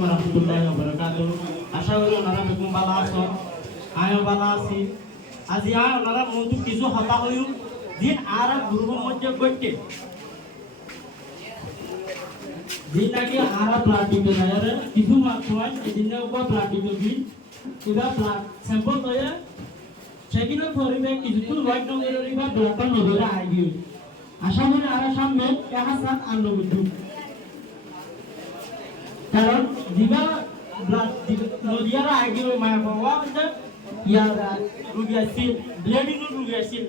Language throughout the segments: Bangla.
warahmatullahi wabarakatuh. আশা করি ওনারা বেগুন বালা আছেন, আয়ও বালা আছি। আজি আয় ওনারা মন্ত্রী কিছু হতা হইও দিন আর গ্রুপের মধ্যে গইতে দিন নাকি আর ব্লাড দিতে যায় কিছু সময় এদিনে উপর ব্লাড দিতে দিন কিবা ব্লাড স্যাম্পল লয়ে সেদিনের পরিবে কিছু হোয়াইট নম্বরের বা ব্লাডটা নজরে আই গিয়ে আশা করি আর সামনে এহাসান আনন্দ কারণ দিবা ব্লাড নদিয়ার আগে মায়া বাবা ইয়ারা রুগী আসছিল ব্লিডিং রুগী আসছিল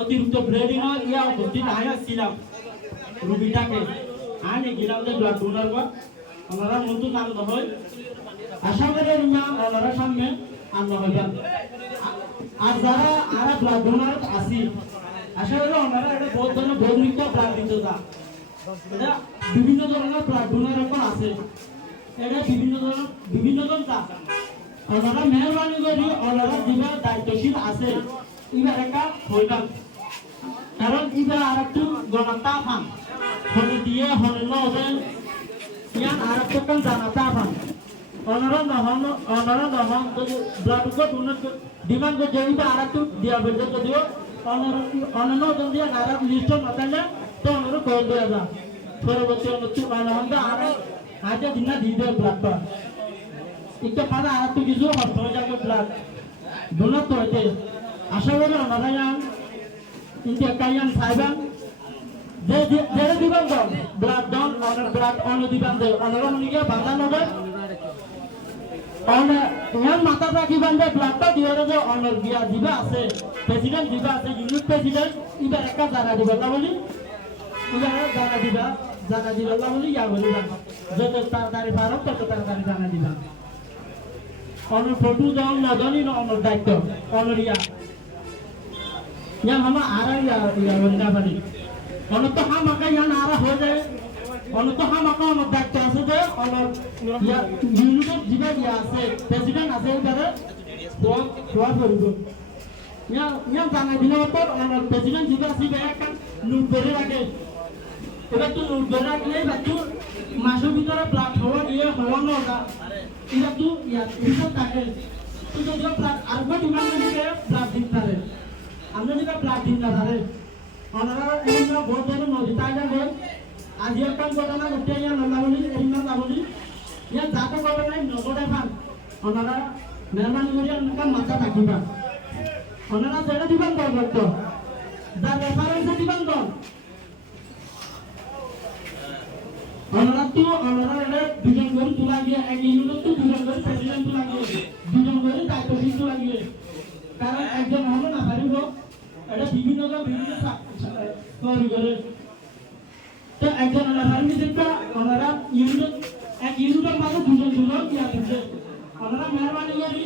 অতিরিক্ত ব্লিডিং ইয়া উপস্থিত আসছিলাম রুগীটাকে আনে গেলাম যে ব্লাড ডোনার বা ওনারা মতো নাম হয় আশা করি ওনারা সামনে আনন্দ হইবেন আর যারা আর ব্লাড ডোনার আসি আশা করি ওনারা এটা বহুত ধরনের বৈজ্ঞানিক ব্লাড দিতে যা এটা বিভিন্ন ধরনের ব্লাড ডোনার আছে এটা বিভিন্ন জন তা ওনারা মেহরবানি করি ওনারা যেটা দায়িত্বশীল আছে এবার একটা হইলাম কারণ এবার আর একটু গণতা পান হলে দিয়ে হলে নবেন ইয়ান আর একটু জানাতা পান ওনারা নহন ব্লাড ডিমান্ড করছে এইবার আর একটু দেওয়া বেড়ে যদিও অন্যান্য জন দিয়ে আর লিস্ট নতালে তো ওনারা কল দেওয়া যা পরবর্তী অনুচ্ছেদ অনহন আর আজ দিন দিয়ে ব্লাডটা একটু পারা আর একটু কিছু হস্ত হয়ে যাবে ব্লাড ডোনার তো হইতে আশা করি ওনারা ইয়ান কিন্তু একটা ইয়ান সাইবান যে দিবান দন ব্লাড দন অনার ব্লাড অন্য দিবান দে ওনারা মনে বাধা নবে ইয়ান মাথা রাখিবান যে ব্লাডটা দিয়ে যে অনার গিয়া দিবা আছে প্রেসিডেন্ট দিবা আছে ইউনিট প্রেসিডেন্ট এবার একটা জানা দিবা না বলি এবার জানা দিবা জানা দিবা না বলি ইয়া বলিবা যত তাড়াতাড়ি পারো তত তাড়াতাড়ি জানা দিবা অনর ফটো যাও না জানি না অনর দায়িত্ব অনরিয়া ইয়া মামা আরা ইয়া বন্ধা পারি অনর তো হামাকা ইয়া আরা হয়ে যায় অনর তো হামাকা অনর দায়িত্ব আছে যে অনর ইয়া ইউনিটের জিবা ইয়া আছে প্রেসিডেন্ট আছে এবারে দোয়া করব ইয়া জানা দিলে তো অনর প্রেসিডেন্ট জিবা আছে একটা নোট করে রাখে এবার তো নোট করে রাখলে বাকি মাসের ভিতরে ব্লাড হওয়া গিয়ে হওয়া না এটা তো ইয়া থাকে তো যদি ব্লাড আরবা ডিমান্ড করে ব্লাড দিতে পারে আমরা যদি ব্লাড দিন না পারে ওনারা এমন বহুত ধরনের নদী তাই যাবে আজ একটা ঘটনা ঘটে ইয়া না বলি এই না বলি ইয়া যাতে করে নাই নগদে পান ওনারা মেহরবানি করে আমাকে মাথা রাখিবা ওনারা যেটা দিবেন করতো যা রেফারেন্স দিবেন তো ওনারা দুজন করে তোলা গিয়ে এক ইউনিট তো দুজন করে প্রেসিডেন্ট তোলা গিয়ে দুজন করে দায়িত্বশীল তোলা গিয়ে কারণ একজন হলো না পারিব এটা বিভিন্ন করে তো একজন না পারিব যেটা ওনারা ইউনিট এক ইউনিটের মাঝে দুজন কি আছে ওনারা মেহরবানি করি